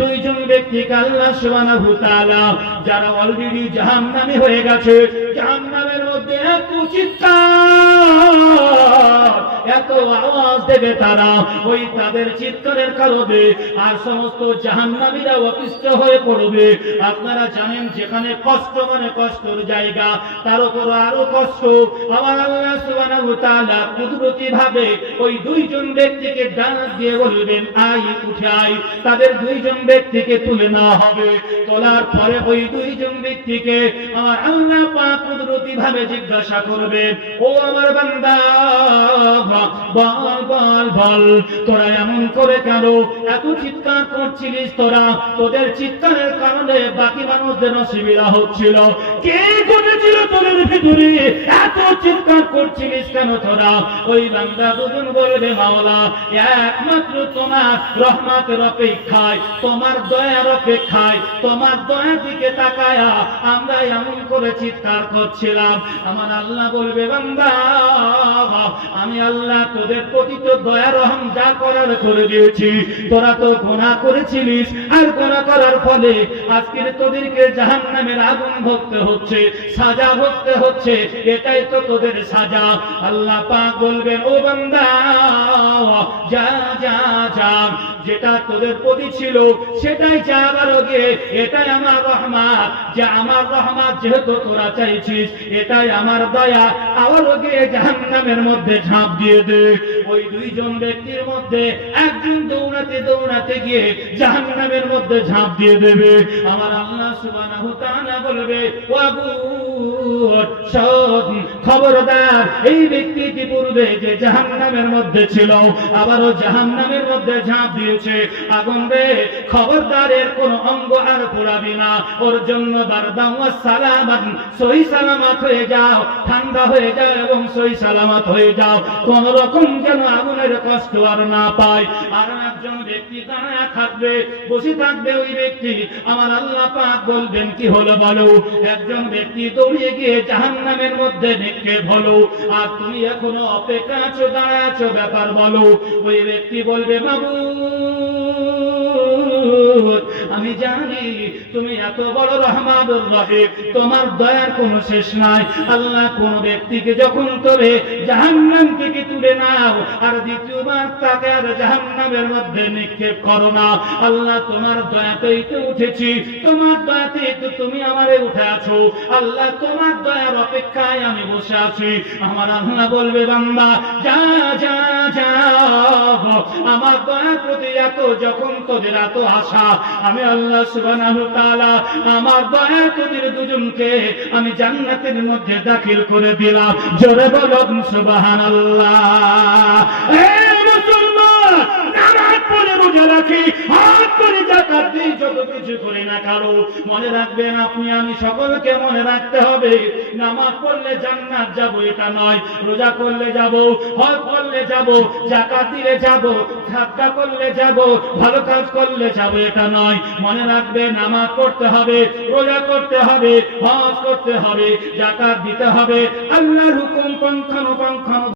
দুইজন ব্যক্তিকে আল্লাহ সুবহানাহু ওয়া তাআলা যারা অলরেডি জাহান্নামী হয়ে গেছে, জাহান্নামের মধ্যে এত চিৎকার, এত আওয়াজ দেবে তারা, ওই তাদের চিৎকারের কারণে আর সমস্ত জাহান্নামীরা অতিষ্ঠ হয়ে পড়বে। আপনারা জানেন যেখানে কষ্ট মানে কষ্টের জায়গা, তার উপর আরো কষ্ট। আমার আল্লাহ সুবহানাহু ওয়া তাআলা কুদরতি ভাবে ওই দুইজন ব্যক্তিকে ডাক দিয়ে বলবেন, আয় উঠে আয়। তাদের দুইজন ব্যক্তিকে তুলে নেওয়া হবে। তোলার পরে ওই দুইজন ব্যক্তিকে আমার আল্লাহ পাক কুদরতি ভাবে জিজ্ঞাসা করবেন, ও আমার বান্দা, বল বল বল, তোরা এমন করে কেন এত চিৎকার করছিলিস? তোরা তোদের চিৎকারের কারণে বাকি মানুষদের অসুবিধা হচ্ছিল। কে করেছিল তোদের ভিতরে এত চিৎকার করছিলিস কেন তোরা? ওই বান্দা দুজন বলবে, মাওলা, একমাত্র তোমার রহমতের অপেক্ষায়, তোমার দয়ার অপেক্ষায়, তোমার দয়ার দিকে তাকায়া আমরা এমন করে চিৎকার করছিলাম। আমার আল্লাহ বলবে, বান্দা, আমি আল্লাহ তোদের প্রতি তো দয়া রহম যা করার করে দিয়েছি। তোরা তো গুনাহ করেছিলিস, আর গুনাহ করার ফলে আজকে তোদেরকে জাহান্নামের আগুন ভুগতে হচ্ছে, সাজা ভুগতে হচ্ছে। এটাই তো তোদের সাজা। আল্লাহ পাক বলবেন, ও বান্দা, যা যা যা, যেটা তোদের প্রতি ছিল সেটাই যাবার আগে, এটাই আমার রহমত। যে আমার রহমত যেহেতু তোরা চাইছিস, এটাই আমার দয়া। আবার আগে জাহান্নামের মধ্যে ঝাঁপ দিয়ে দে। ওই দুইজন ব্যক্তির মধ্যে একজন দৌড়াতে দৌড়াতে গিয়ে জাহান্নামের মধ্যে ঝাঁপ দিয়ে দেবে। আমার আল্লাহ সুবহানাহু ওয়া তাআলা বলবে, ও আবু, খবরদার, এই ব্যক্তিটি পূর্বে যে জাহান্নামের মধ্যে ছিল আবারও জাহান্নামের মধ্যে ঝাঁপ দিয়েছে। আগুন রে, খবরদার, এর কোন অঙ্গ আর পোড়াবি না। ওর জন্য বারদাম ওয়া সালামান, সহি সালামত হয়ে যাও, ঠান্ডা হয়ে যাও এবং সহি সালামত হয়ে যাও, কোন রকম যেন আগুনের কষ্ট আর না পায়। আর একজন ব্যক্তি দাঁড়ায় থাকবে, বসে থাকবে। ওই ব্যক্তি আমার আল্লাহ পাক বলবেন, কি হলো বলো? একজন ব্যক্তি দৌড়িয়ে গিয়ে জাহান্নামের মধ্যে নিক্ষেপ হলো, আর তুমি এখনো অপেক্ষা আছো, দাঁড়ায় আছো, ব্যাপার বলো? ওই ব্যক্তি বলবে, মাবুদ, আমি জানি তুমি এত বড় রহমানুর রহিম, তোমার দয়ার কোনো শেষ নাই। আল্লাহ, কোন ব্যক্তিকে যখন তবে জাহান্নাম থেকে তুলে নাও আর দ্বিতীয়বার তাকে আর জাহান্নামের মধ্যে নিক্ষেপ করো না। আল্লাহ, তোমার দয়াতেই তো উঠেছি, তোমার দয়াতেই তো তুমি আমারে উঠে আছো। আল্লাহ, তোমার দয়ার অপেক্ষায় আমি বসে আছি। আমার আল্লাহ বলবে, বান্দা, যা যা যা, আমার দয়ার প্রতি এত যখন তোদের এত আশা, আমি আল্লাহ সুবহানাহু ওয়া তাআলা আমার দয়া তোদের দুজনকে আমি জান্নাতের মধ্যে দাখিল করে দিলাম। জোরে বলুন সুবহানাল্লাহ। মুসলমান, নামাজ পড়ে রোজা রাখি, হাত করে যাকাত দিই, যত কিছু করি না কারো, মনে রাখবেন, আপনি আমি সকলকে মনে রাখতে হবে, নামাজ পড়লে জান্নাত যাব এটা নয়, রোজা করলে যাব, হজ করলে যাব, যাকাত দিলে যাব, সাদকা করলে যাব, ভালো কাজ করলে যাব এটা নয়। মনে রাখবে, নামাজ পড়তে হবে, রোজা করতে হবে, হজ করতে হবে, যাকাত দিতে হবে, আল্লাহর হুকুম পঙ্খানুপঙ্খানু